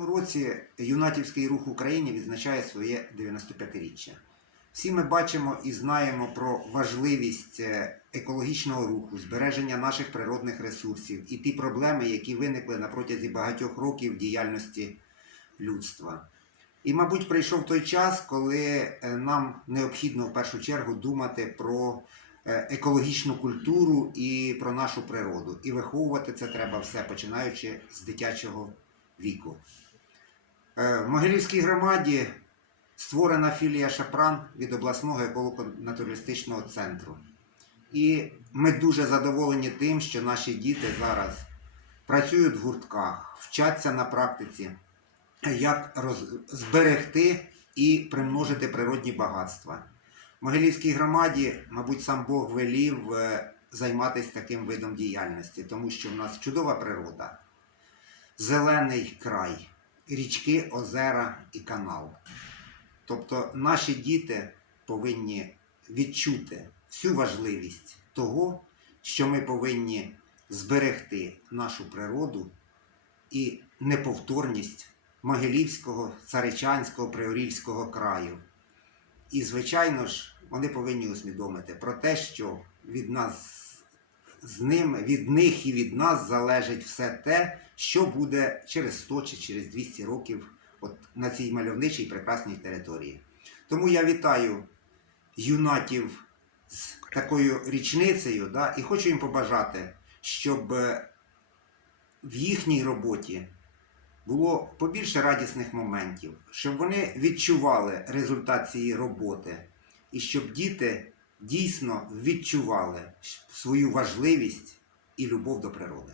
цьому році юнатівський рух в Україні відзначає своє 95-річчя. Всі ми бачимо і знаємо про важливість екологічного руху, збереження наших природних ресурсів і ті проблеми, які виникли на протязі багатьох років діяльності людства. І, мабуть, прийшов той час, коли нам необхідно в першу чергу думати про екологічну культуру і про нашу природу. І виховувати це треба все, починаючи з дитячого віку. В Могилівській громаді створена філія Шапран від обласного еколого-натуралістичного центру. І ми дуже задоволені тим, що наші діти зараз працюють в гуртках, вчаться на практиці, як зберегти і примножити природні багатства. В Могилівській громаді, мабуть, сам Бог велів займатися таким видом діяльності, тому що в нас чудова природа, зелений край, річки, озера і канал. Тобто наші діти повинні відчути всю важливість того, що ми повинні зберегти нашу природу і неповторність Могилівського, Царичанського, Приорільського краю. І, звичайно ж, вони повинні усвідомити про те, що від них і від нас залежить все те, що буде через 100 чи через 200 років на цій мальовничій прекрасній території. Тому я вітаю юнатів з такою річницею, і хочу їм побажати, щоб в їхній роботі було побільше радісних моментів, щоб вони відчували результат цієї роботи і щоб діти дійсно відчували свою важливість і любов до природи.